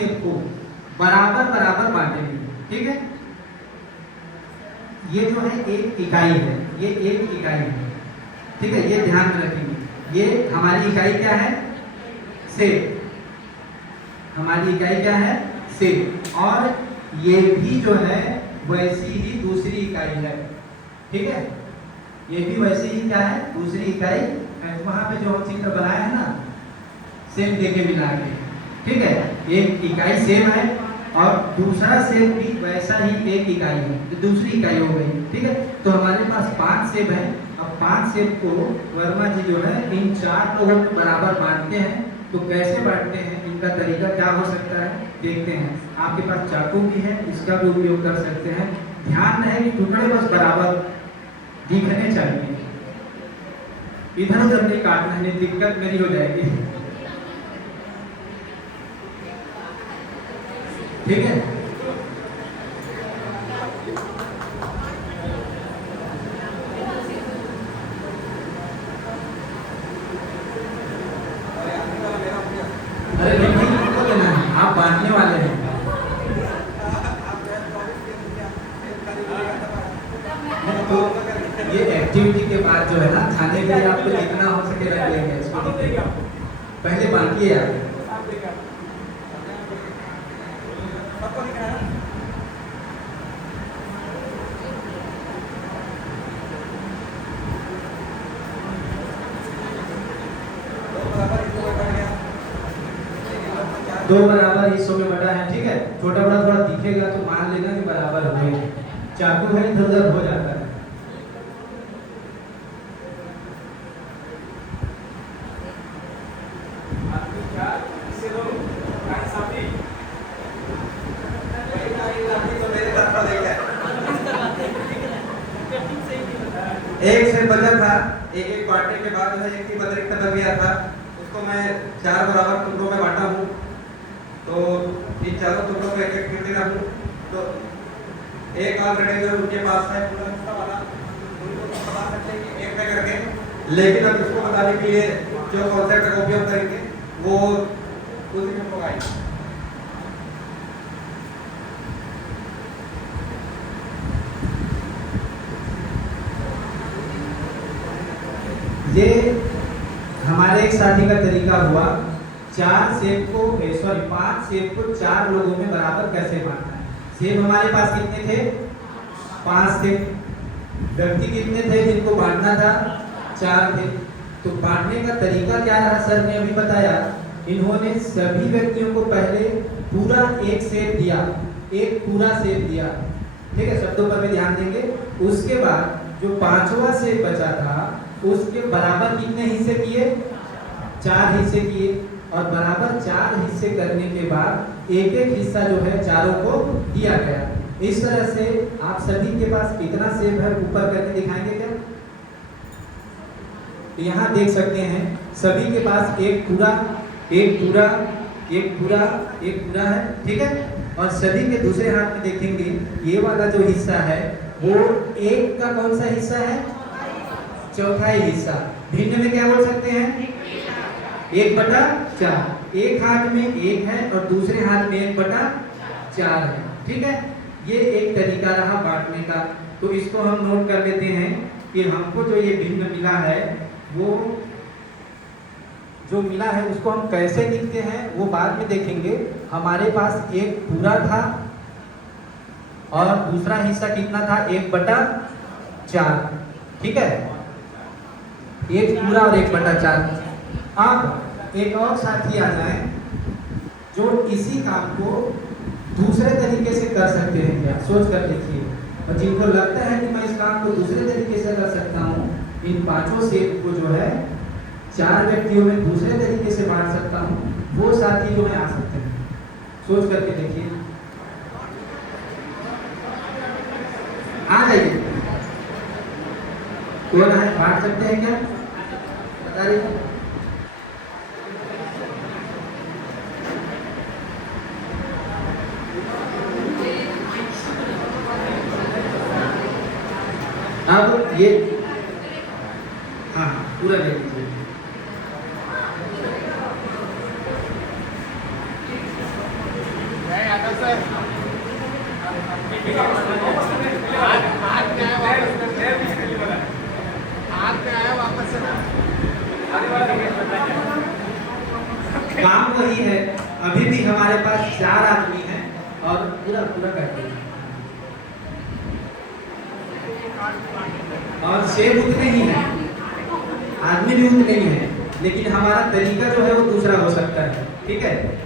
सेब को बराबर बराबर बांटेंगे। ठीक है, ये जो है एक इकाई है, ये एक इकाई है। ठीक है, ये ध्यान में रखेंगे। ये हमारी इकाई क्या है? सेब। हमारी इकाई क्या है? सेब। और ये भी जो है वैसी ही दूसरी इकाई है। ठीक है, ये भी वैसी ही क्या है? दूसरी इकाई है। वहां पे जो चित्र बनाया है ना, सेब देके मिला के, ठीक है, एक इकाई सेब है और दूसरा सेब भी वैसा ही एक इकाई है, तो दूसरी इकाई हो गई। ठीक है, तो हमारे पास 5 सेब है। अब 5 सेब को वर्मा जी जो है इन 4 लोगों को बराबर बांटते हैं। तो कैसे बांटते हैं, इनका तरीका क्या हो सकता है, देखते हैं। आपके पास चाकू भी है, इसका भी उपयोग कर सकते हैं। ध्यान रहे कि टुकड़े बस बराबर दिखने चाहिए, इधर उधर नहीं काटना है, दिक्कत मेरी हो जाएगी। ठीक है, अरे नहीं, आपको देना है, आप बांटने वाले हैं। तो ये एक्टिविटी के बाद जो है ना, खाने के लिए आपको जितना हो सके रख लेंगे इसको। पहले बांटिए आप। दो बराबर हिस्सों में बटा है। ठीक है, छोटा बड़ा थोड़ा दिखेगा तो मान लेना कि बराबर हो गए। चाकू है इधर उधर हो जाता है। एक से बचा था, एक बांटने के बाद जो है एक ही अतिरिक्त बच गया था, उसको मैं 4 बराबर टुकड़ों में बांटा हूँ। तो इन चारों टुकड़ों को एक एक दे रहा हूँ। तो एक ऑलरेडी जो उनके पास है पूरा हिस्सा वाला, उनको तो बता सकते हैं कि एक पे करके, लेकिन अब इसको बताने के लिए जो कॉन्सेप्ट का उपयोग करेंगे वो उसी में होगा। ये हमारे एक साथी का तरीका हुआ, 4 सेब को 5 सेब को 4 लोगों में बराबर कैसे बांटना है। सेब हमारे पास कितने थे? 5 थे। व्यक्ति कितने थे जिनको बांटना था? 4 थे। तो बांटने का तरीका क्या रहा, सर ने अभी बताया। इन्होंने सभी व्यक्तियों को पहले पूरा एक सेब दिया, एक पूरा सेब दिया। ठीक है, शब्दों पर भी ध्यान देंगे। उसके बाद जो 5वां सेब बचा था उसके बराबर कितने हिस्से किए? 4 हिस्से किए। और बराबर 4 हिस्से करने के बाद एक एक हिस्सा जो है चारों को दिया गया। इस तरह से आप सभी के पास कितना सेब है ऊपर करके दिखाएंगे क्या? यहाँ देख सकते हैं सभी के पास एक पूरा, एक पूरा, एक पूरा, एक पूरा है। ठीक है, और सभी के दूसरे हाथ में देखेंगे ये वाला जो हिस्सा है वो एक का कौन सा हिस्सा है? चौथाई हिस्सा। भिन्न में क्या बोल सकते हैं? 1/4। एक हाथ में 1 है और दूसरे हाथ में 1/4 है। ठीक है, ये एक तरीका रहा बांटने का। तो इसको हम नोट कर लेते हैं कि हमको जो ये भिन्न मिला है, वो जो मिला है उसको हम कैसे लिखते हैं वो बाद में देखेंगे। हमारे पास एक पूरा था और दूसरा हिस्सा कितना था? 1/4। ठीक है, एक पूरा और 1/4। अब एक और साथी आ जाए जो इसी काम को दूसरे तरीके से कर सकते हैं क्या, सोच कर देखिए। और जिनको लगता है कि मैं इस काम को दूसरे तरीके से कर सकता हूँ, इन 5 सेब को जो है 4 व्यक्तियों में दूसरे तरीके से बांट सकता हूँ, वो साथी जो है आ सकते हैं। सोच करके देखिए, आ जाइए। कौन है, बांट सकते हैं क्या? बता रही अब ये, हाँ पूरा ले लीजिए। काम वही है, अभी भी हमारे पास 4 आदमी हैं और पूरा पूरा करते हैं और सेब उतने ही हैं, आदमी भी उतने ही हैं, लेकिन हमारा तरीका जो है वो दूसरा हो सकता है। ठीक है,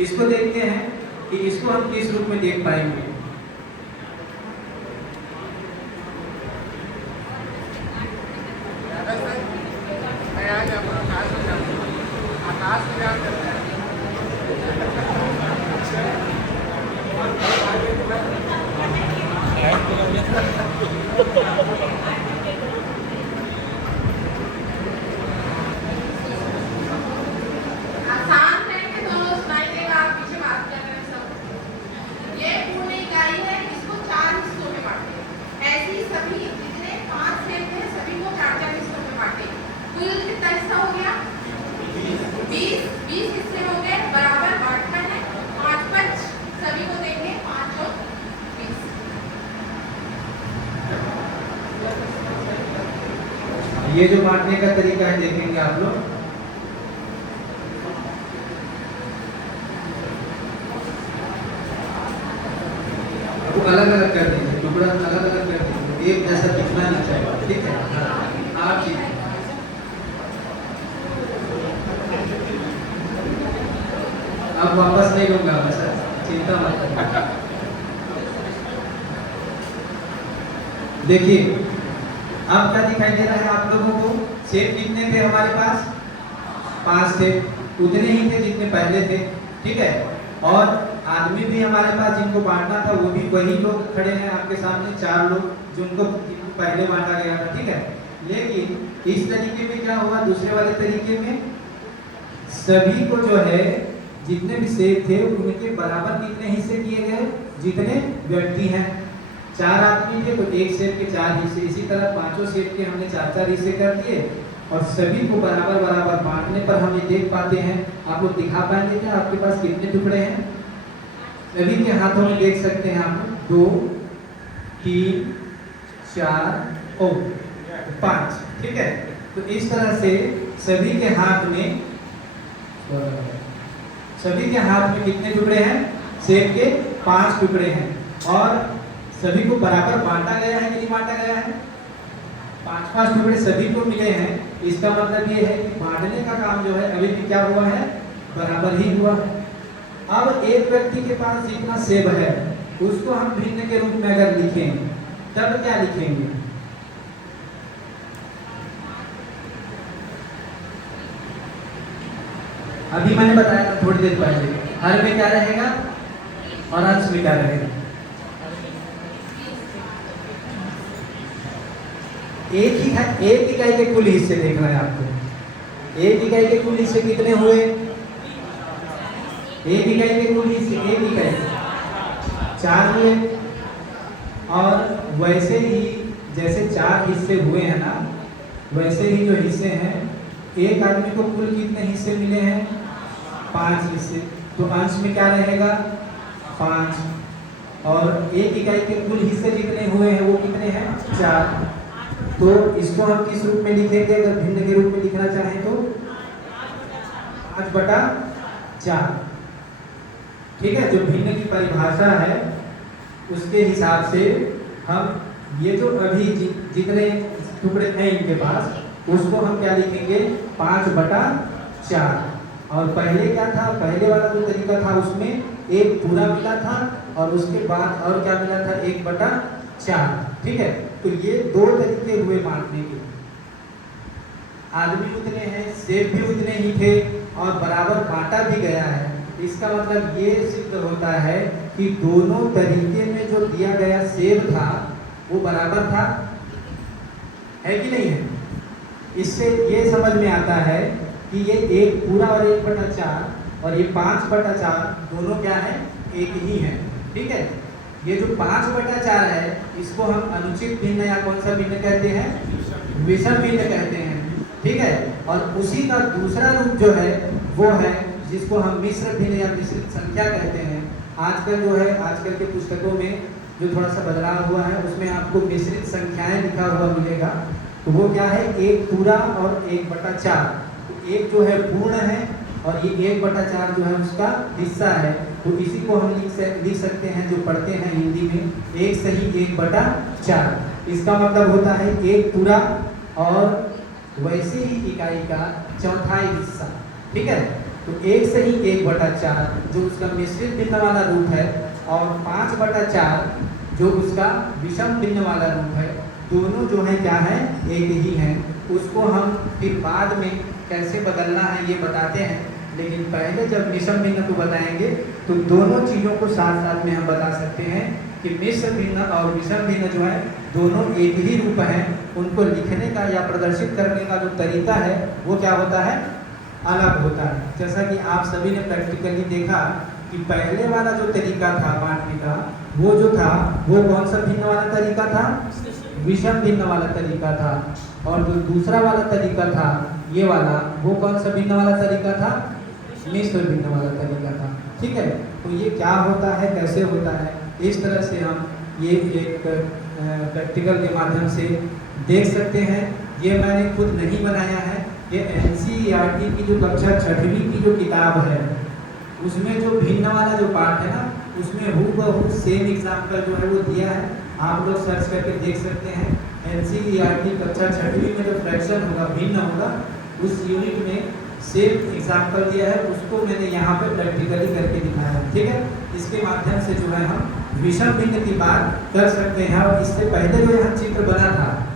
इसको देखते हैं कि इसको हम किस रूप में देख पाएंगे। ये जो बांटने का तरीका है देखेंगे आप लोग। वो अलग अलग कर देंगे, टुकड़ा अलग अलग कर देंगे, एक जैसा दिखना नहीं चाहिए। ठीक है, आप चीज अब वापस नहीं लूंगा, बस चिंता मत करिए। देखिए अब क्या दिखाई दे रहा है आप लोगों को? सेब कितने थे हमारे पास? 5 थे, उतने ही थे जितने पहले थे। ठीक है, और आदमी भी हमारे पास जिनको बांटना था वो भी वही लोग खड़े हैं आपके सामने, 4 लोग जिनको पहले बांटा गया था। ठीक है, लेकिन इस तरीके में क्या हुआ? दूसरे वाले तरीके में सभी को जो है जितने भी सेब थे उनके बराबर कितने हिस्से किए गए जितने व्यक्ति हैं। 4 आदमी थे तो एक सेब के 4 हिस्से, इसी तरह 5 सेब के हमने 4-4 हिस्से कर दिए और सभी को बराबर बराबर बांटने पर हम ये देख पाते हैं। आप लोग दिखा पाएंगे क्या आपके पास कितने टुकड़े हैं? सभी के हाथों में देख सकते हैं आप 2, 3, 4 और 5। ठीक है, तो इस तरह से सभी के हाथ में कितने टुकड़े हैं? सेब के 5 टुकड़े हैं और सभी को बराबर बांटा गया है कि नहीं बांटा गया है? 5-5 टुकड़े सभी को मिले हैं। इसका मतलब ये है कि बांटने का काम जो है अभी भी क्या हुआ है? बराबर ही हुआ है। अब एक व्यक्ति के पास जितना सेब है उसको हम भिन्न के रूप में अगर लिखें तब क्या लिखेंगे? अभी मैंने बताया था थोड़ी देर पहले, हर में क्या रहेगा और अंश में क्या रहेगा? एक इकाई के कुल हिस्से देखना है आपको। एक इकाई के कुल हिस्से कितने हुए? एक इकाई के कुल हिस्से 4 हुए और वैसे ही जैसे 4 हिस्से हुए हैं ना, वैसे ही जो हिस्से हैं एक आदमी को कुल कितने हिस्से मिले हैं? 5 हिस्से। तो अंश में क्या रहेगा? 5 और एक इकाई के कुल हिस्से जितने हुए हैं वो कितने हैं? 4। तो इसको हम किस रूप में लिखेंगे? अगर भिन्न के रूप में लिखना चाहें तो 5/4। ठीक है, जो भिन्न की परिभाषा है उसके हिसाब से हम ये जो अभी जितने टुकड़े हैं इनके पास उसको हम क्या लिखेंगे? 5/4। और पहले क्या था? पहले वाला जो तरीका था उसमें एक पूरा मिला था और उसके बाद और क्या मिला था? 1/4। ठीक है, तो ये 2 तरीके हुए बांटने के। आदमी उतने हैं, सेब भी उतने ही थे और बराबर बांटा भी गया है। इसका मतलब ये सिद्ध होता है कि दोनों तरीके में जो दिया गया सेब था वो बराबर था, है कि नहीं है? इससे ये समझ में आता है कि ये एक पूरा और 1/4 और ये 5/4 दोनों क्या है? एक ही है। ठीक है, ये जो 5/4 है इसको हम अनुचित भिन्न या कौन सा भिन्न कहते हैं? विषम भिन्न कहते हैं। ठीक है, और उसी का दूसरा रूप जो है वो है जिसको हम मिश्र भिन्न या मिश्रित संख्या कहते हैं। आजकल जो है आजकल के पुस्तकों में जो थोड़ा सा बदलाव हुआ है उसमें आपको मिश्रित संख्याएं लिखा हुआ मिलेगा। तो वो क्या है, 1 पूरा और 1/4। तो 1 जो है पूर्ण है और ये 1/4 जो है उसका हिस्सा है। तो इसी को हम लिख सकते हैं, जो पढ़ते हैं हिंदी में, 1 सही 1/4। इसका मतलब होता है 1 पूरा और वैसे ही इकाई का चौथाई हिस्सा। ठीक है, तो 1 सही 1/4 जो उसका मिश्रित भिन्न वाला रूप है और 5/4 जो उसका विषम भिन्न वाला रूप है, दोनों जो है क्या है, एक ही हैं। उसको हम फिर बाद में कैसे बदलना है ये बताते हैं, लेकिन पहले जब मिश्र भिन्न को बताएंगे तो दोनों चीज़ों को साथ साथ में हम बता सकते हैं कि मिश्र भिन्न और विषम भिन्न जो है दोनों एक ही रूप हैं। उनको लिखने का या प्रदर्शित करने का जो तरीका है वो क्या होता है, अलग होता है। जैसा कि आप सभी ने प्रैक्टिकली देखा कि पहले वाला जो तरीका था बांटने का, वो जो था वो कौन सा भिन्न वाला तरीका था, विषम भिन्न वाला तरीका था। और जो दूसरा वाला तरीका था ये वाला, वो कौन सा भिन्न वाला तरीका था, मिश्र भिन्न वाला तरीका था। ठीक है, तो ये क्या होता है, कैसे होता है, इस तरह से हम ये एक प्रैक्टिकल के माध्यम से देख सकते हैं। ये मैंने खुद नहीं बनाया है, ये NCERT की जो कक्षा 6वीं की जो किताब है उसमें जो भिन्न वाला जो पार्ट है ना, उसमें हूबहू सेम एग्जाम्पल जो है वो दिया है। आप लोग सर्च करके देख सकते हैं। NCERT कक्षा 6वीं में जो फ्रैक्शन होगा, भिन्न होगा, उस यूनिट में सेम एग्जाम्पल दिया है, उसको मैंने यहाँ पे प्रैक्टिकली करके दिखाया है। ठीक है, इसके माध्यम से जो है हम विषम भिन्न की बात कर सकते हैं। और इससे पहले जो यहाँ चित्र बना था